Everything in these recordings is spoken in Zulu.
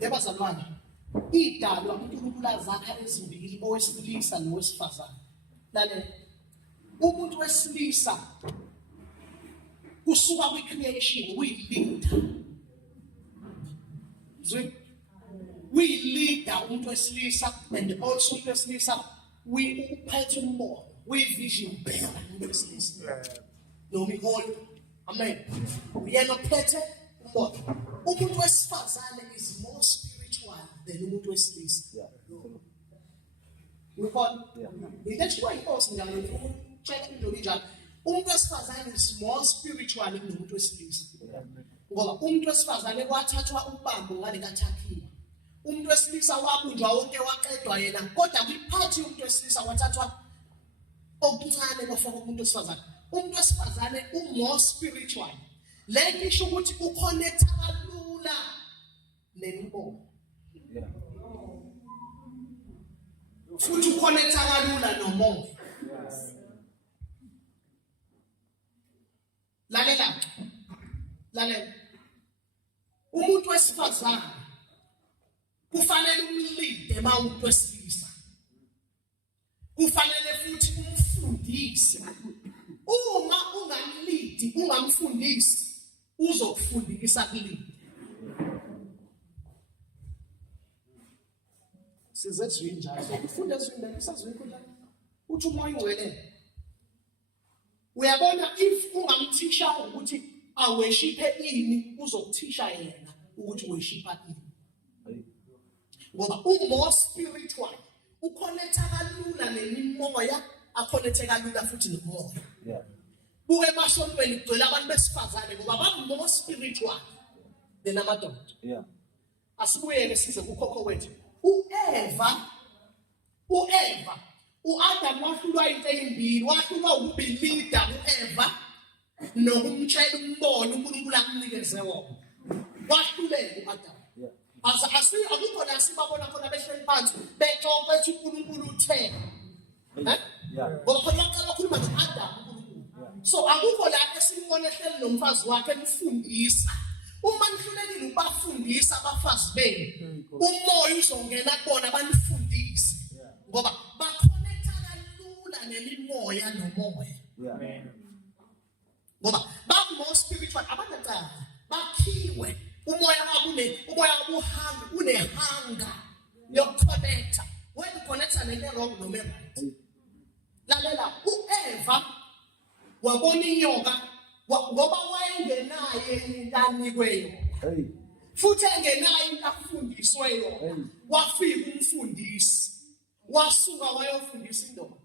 Yabazalwane, idalwa uNkulunkulu azakha ezimbili, owesilisa nowesifazane. Lalela, umuntu wesilisa kusuka kwi-creation uyi-leader. We-leader umuntu wesilisa, and also umuntu wesilisa uphethe umoya, we-vision bearer umuntu wesilisa. Noma iholo, amen. Uyena ophethe umoya. Umuntu wesifazane is more spiritual than umuntu wesilisa. Ngikho into ethiwa inkosi njalo check into njalo. Umuntu wesifazane is more spiritual than umuntu wesilisa. Ngoba umuntu wesifazane kwathathwa ubambo ngale kaThakhiwa. Umuntu wesilisa wabunjwa wonke waqedwa yena, kodwa kwiphathi umuntu wesilisa wathathwa okuncane bafaka umuntu wesifazane. Umuntu wesifazane more spiritual. Lento isho ukuthi uconnecta kalula nembono. Futhi uconnecta kalula nomoya. Lalela. Umuntu wesifazane kufanele umlide umuntu wesilisa. Kufanele futhi umfundise. Uma ungamlidi, ungamfundisi, uzokufundisa kulidi. Sizezwe njalo. Ukufunda ezwini isazwe ikhona. Uthi umoya ingcwele. Uyabona if ungamthisha ukuthi aweshiphe ini, uzokuthisha yena ukuthi weshipha ini. Ngoba more spiritual, uconnecta kalula nemimoya, aconnecta kalula futhi nomoya. Buke emasontweni kugcwele abantu besifazane ngoba ba more spiritual than amadoda. Asibuyele size kukhokho wethu. U-Adam wahlulwa into ezimbili, wahlulwa ukubilida u-Eva nokumtshela umbono uNkulunkulu amnikeze wona. Wahluleka u-Adam. Akukho la sibabona khona behleli phansi bexoxa bethi uNkulunkulu uthe. Ngoba khona uqala ukukhuluma no-Adam uNkulunkulu. So akukho la esimbone ehleli nomfazi wakhe emfundisa. Uma nihlulekile ubafundisa abafazi benu, umoya uzongena kubona banifundise. Ngoba baconnecta kalula nemimoya nomoya. Ngoba more spiritual abantwana bakhiwe umoya wabo unehanga yokuconnecta. When you connecta nento wrong noma right. Lalela uEva wabona inyoka ngoba wayengenaye intani kweyo. Futhi engenayo into afundiswe yona. Wafika umfundisi. Wasuka wayofundisa indoda.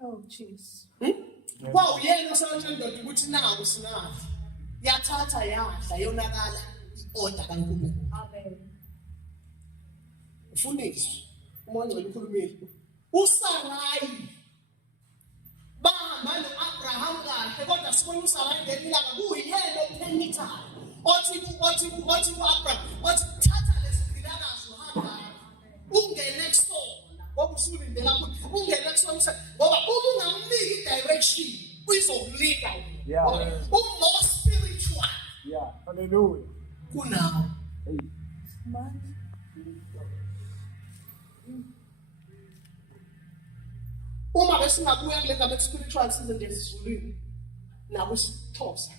Oh jeez. Wow, yena usathi indoda ukuthi nawo singazi. Yathatha yadla yonakala i-order kaNkulunkulu. Amen. Ufundiswe. Umoya ngcwele ukhulumile. uSarai bahamba noAbraham kahle kodwa sibona uSarai ngelilanga kuyena ophenithayo. Othi uAbraham thatha lesipilakazi uhamba ungene kusona. Ngoba usulindela ukuthi ungene kusona ngoba uma ungamniki i-direction uzokulika wena. More spiritual. Hallelujah. Kunawo. Uma besingabuya kule ngaba spiritual season desizulwini nabo sithosa.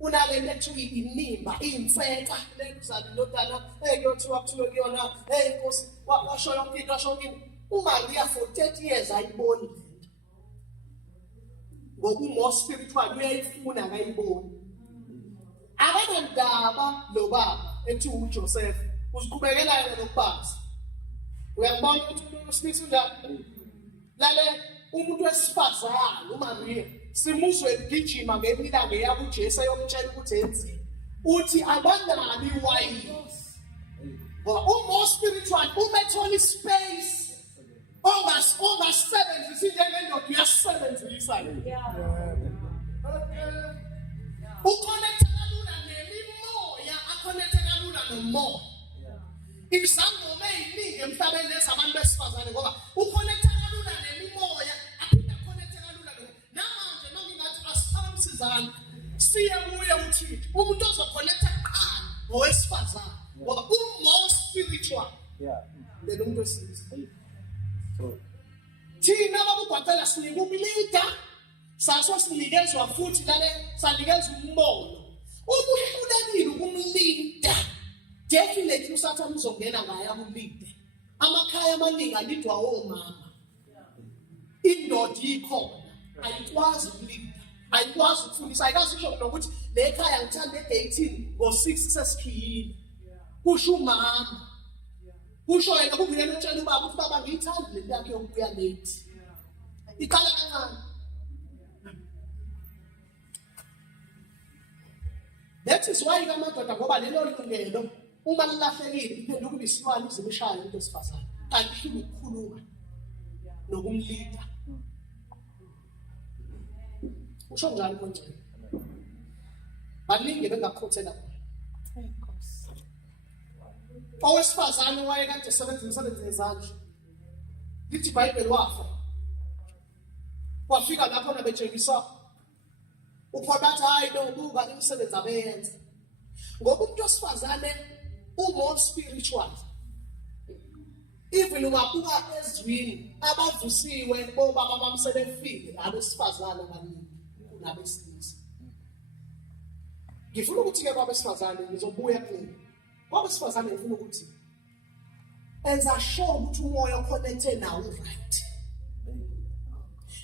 Unalento ethiwa inimba, imfeka lekuzala indodana eyothiwa kuthiwe kuyona inkosi washo yonke into. UMaria for 30 years ayiboni lento. Ngoba more spiritual uyayifuna akayiboni. Abanandaba lo baba ethi uJoseph uziqhubekela yena nokubaza. Uyabona ukuthi uSmith unjani? Lale umuntu wesifazane uMaria simuzwe egijima ngemilanga yabo uJesu ayomtshela ukuthi enzeni. Uthi abangabi wayini. Ngoba more spiritual umethola space. Ongasebenzisi njengendoda uyasebenzisa. Uconnecta kalula nemimoya, aconnecta kalula nomoya. Izangoma eziningi emhlabeni lezabantu besifazane ngoba uconnecta kalula nemimoya, aphinda connecta kalula namanje noma ingathi asiphamsizana siye kuye uThixo. Umuntu ozoconnecta kuqala owesifazane ngoba more spiritual than umuntu wesilisa. Thina babugwaqela sinika ukulida saso sinikezwa futhi lale sanikeza umbono. Uma uhlulekile ukumlinda definitely usathana uzongena ngaye akulinde. Amakhaya amaningi alidwa omama. Indoda ikhona ayikwazi ukulinda, ayikwazi ukufundisa, ayikazi usho nokuthi le ekhaya ngithanda 18 ngo6 sesikhiyile. Kusho umama. Kusho yena kungiyena utshela ubaba ukuthi baba ngiyithanda le nto yakhe yokubuya late. Iqala kancane. That is why amadoda ngoba lelo lungelo uma lilahlekile iphenduka kube isilwane izimshaya into esifazane. Kanti hlule ukukhuluma nokumlida. Usho njalo konje. Baningi bengakhothela. Owesifazane wayekade sebenza izandla. Lithi iBhayibheli wafa. Wafika lapho nabetshengisa uphakathi hayi nobuka imisebenzi abenza. Ngoba umuntu wesifazane more spiritual. Even ungabuka ezwini abavusiwe bobaba bamselefile abesifazane abaningi kunabesilisa. Ngifuna ukuthi ke kwabesifazane ngizobuya kulo. Kwabesifazane ngifuna ukuthi enza sure ukuthi umoya oconnected nawo right.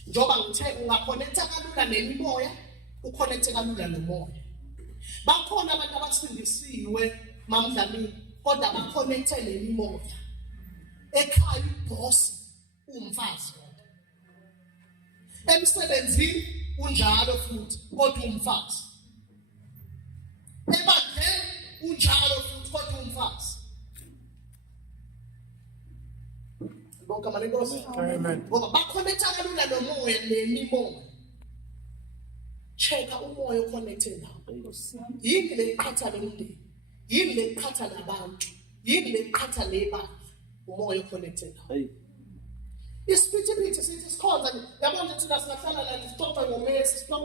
Njoba ngithe ungaconnecta kalula nemimoya, uconnecte kalula nomoya. Bakhona abantu abasindisiwe mamdlamini kodwa baconnecte nemimoya. Ekhaya uboss umfazi kodwa. Emsebenzini unjalo futhi kodwa umfazi. Ebandleni unjalo futhi kodwa umfazi. Bonke amanenkosi. Amen. Ngoba baconnecta kalula nomoya nemimoya. Checka umoya oconnected nawo. Yini le iqhatha nomndeni? Yini le iqhatha nabantu? Yini le iqhatha nebandla? Umoya oconnected nawo. Isiphithiphithi sithi sikhonza yabona thina singahlala la sixoxa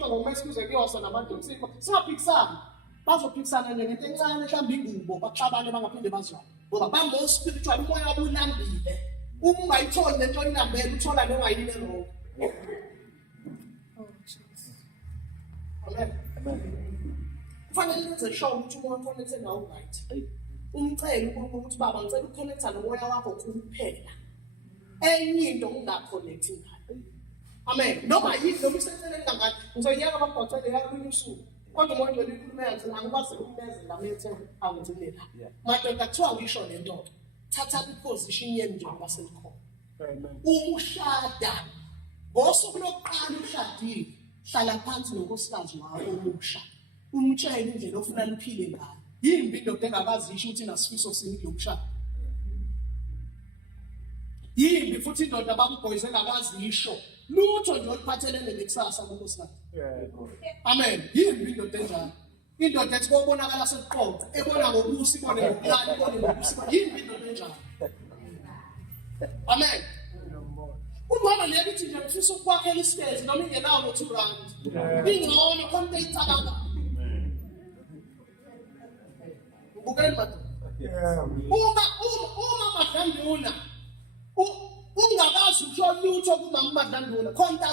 ngomesi kuze kuyosa nabantu sikho. Singaphikisana. Bazophikisana ngento encane mhlawumbe ingubo baxabane bangaphinde bazwane. Ngoba bambo spiritual umoya wabulambile. Uma ungayitholi lento inambele uthola nongayile wrong. Amen. Kufanele lenze sure ukuthi umoya connected nawo right. Umcela uNkulunkulu ukuthi baba ngicela ukuconnecta nomoya wakho kuphela. Enye into ungaconnecti ngayo. Amen. Noma yini noma isenzeleni kangaka ngizoyeka ababhotele yakulunye usuku. Kodwa umoya ngeke ukhulume ngathi angikwazi ukumezela lamethe angithini la. Madoda kuthiwa ngisho lento. Thatha iposition yenu njengoba selikhona. Amen. Umushada. Ngosuku lokuqala ushadile. Hlala phansi nonkosikazi wakho omusha. Umtshele indlela ofuna liphile ngayo. Yimbi indoda engakazi isho ukuthi nasifiso sini lokushada. Yimbi futhi indoda babuboys engakazi isho. Lutho nje oluphathelene nekusasa ngonkosikazi. Amen. Yimbi indoda enjalo. Indoda ethi kubonakala sekuqoqa, ebona ngobusi ibone ngokulala ibone ngobusi. Yimbi indoda enjalo. Amen. Umama lekithi nje ufisa ukwakhela isitezi noma ingenawo no 2 rand. Ingcono konke itsakanga. Ubukele madoda. Uma madlanduna ungakazi usho lutho kuma madlanduna konke